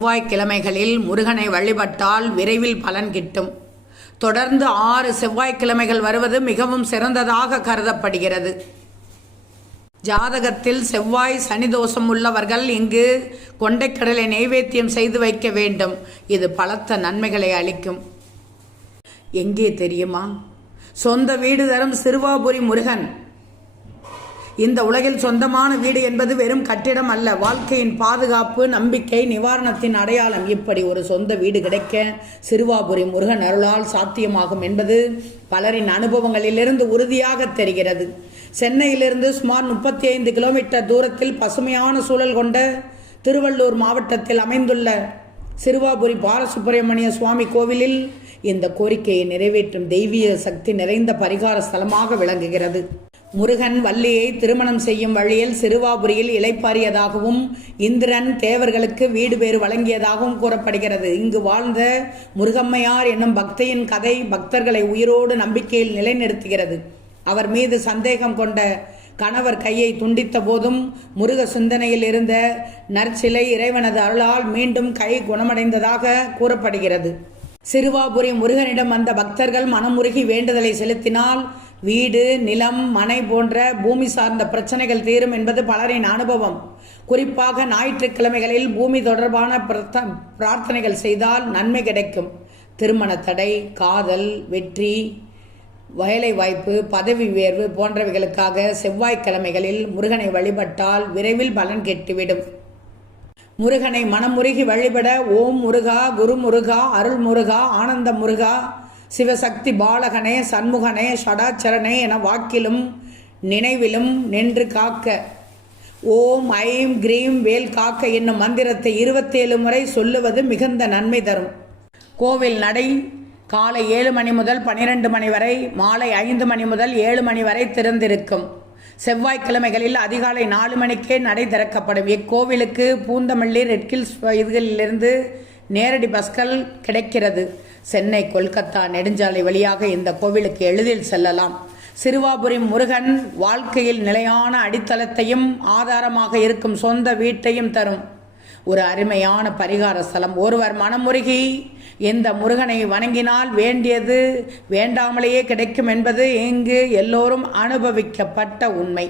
செவ்வாய்க்கிழமைகளில் முருகனை வழிபட்டால் விரைவில் பலன் கிட்டும். தொடர்ந்து 6 செவ்வாய்க்கிழமைகள் வருவது மிகவும் சிறந்ததாக கருதப்படுகிறது. ஜாதகத்தில் செவ்வாய் சனி தோஷம் உள்ளவர்கள் இங்கு கொண்டைக்கடலை நைவேத்தியம் செய்து வைக்க வேண்டும். இது பலத்த நன்மைகளை அளிக்கும். எங்கே தெரியுமா? சொந்த வீடு தரும் சிறுவாபுரி முருகன். இந்த உலகில் சொந்தமான வீடு என்பது வெறும் கட்டிடம் அல்ல, வாழ்க்கையின் பாதுகாப்பு, நம்பிக்கை, நிவாரணத்தின் அடையாளம். இப்படி ஒரு சொந்த வீடு கிடைக்க சிறுவாபுரி முருகன் அருளால் சாத்தியமாகும் என்பது பலரின் அனுபவங்களிலிருந்து உறுதியாக தெரிகிறது. சென்னையிலிருந்து சுமார் 35 கிலோமீட்டர் தூரத்தில் பசுமையான சூழல் கொண்ட திருவள்ளூர் மாவட்டத்தில் அமைந்துள்ள சிறுவாபுரி பாலசுப்பிரமணிய சுவாமி கோவிலில் இந்த கோரிக்கையை நிறைவேற்றும் தெய்வீக சக்தி நிறைந்த பரிகார ஸ்தலமாக விளங்குகிறது. முருகன் வள்ளியை திருமணம் செய்யும் வழியில் சிறுவாபுரியில் இளைப்பாறியதாகவும் இந்திரன் தேவர்களுக்கு வீடு பேறு வழங்கியதாகவும் கூறப்படுகிறது. இங்கு வாழ்ந்த முருகம்மையார் என்னும் பக்தையின் கதை பக்தர்களை உயிரோடு நம்பிக்கையில் நிலைநிறுத்துகிறது. அவர் மீது சந்தேகம் கொண்ட கணவர் கையை துண்டித்த போதும் முருக சிந்தனையில் இருந்த நற்சிலை இறைவனது அருளால் மீண்டும் கை குணமடைந்ததாக கூறப்படுகிறது. சிறுவாபுரி முருகனிடம் வந்த பக்தர்கள் மனமுருகி வேண்டுதலை செலுத்தினால் வீடு, நிலம், மனை போன்ற பூமி சார்ந்த பிரச்சனைகள் தீரும் என்பது பலரின் அனுபவம். குறிப்பாக ஞாயிற்றுக்கிழமைகளில் பூமி தொடர்பான பிரார்த்தனைகள் செய்தால் நன்மை கிடைக்கும். திருமண தடை, காதல், வெற்றி, வேலை வாய்ப்பு, பதவி உயர்வு போன்றவைகளுக்காக செவ்வாய்க்கிழமைகளில் முருகனை வழிபட்டால் விரைவில் பலன் கெட்டுவிடும். முருகனை மனமுருகி வழிபட ஓம் முருகா, குரு முருகா, அருள் முருகா, ஆனந்த முருகா, சிவசக்தி பாலகனே, சண்முகனே, ஷடாச்சரனே என வாக்கிலும் நினைவிலும் நின்று காக்க ஓம் ஐம் கிரீம் வேல் காக்க என்னும் மந்திரத்தை 27 முறை சொல்லுவது மிகுந்த நன்மை தரும். கோவில் நடை காலை 7 மணி முதல் 12 மணி வரை, மாலை 5 மணி முதல் 7 மணி வரை திறந்திருக்கும். செவ்வாய்க்கிழமைகளில் அதிகாலை 4 மணிக்கே நடை திறக்கப்படும். இக்கோவிலுக்கு பூந்தமல்லி, ரெட்கில்ஸ் இதுகளிலிருந்து நேரடி பஸ்கள் கிடைக்கிறது. சென்னை, கொல்கத்தா நெடுஞ்சாலை வழியாக இந்த கோவிலுக்கு எளிதில் செல்லலாம். சிறுவாபுரி முருகன் வாழ்க்கையில் நிலையான அடித்தளத்தையும் ஆதாரமாக இருக்கும் சொந்த வீட்டையும் தரும் ஒரு அருமையான பரிகார ஸ்தலம். ஒருவர் மனமுருகி இந்த முருகனை வணங்கினால் வேண்டியது வேண்டாமலேயே கிடைக்கும் என்பது இங்கு எல்லோரும் அனுபவிக்கப்பட்ட உண்மை.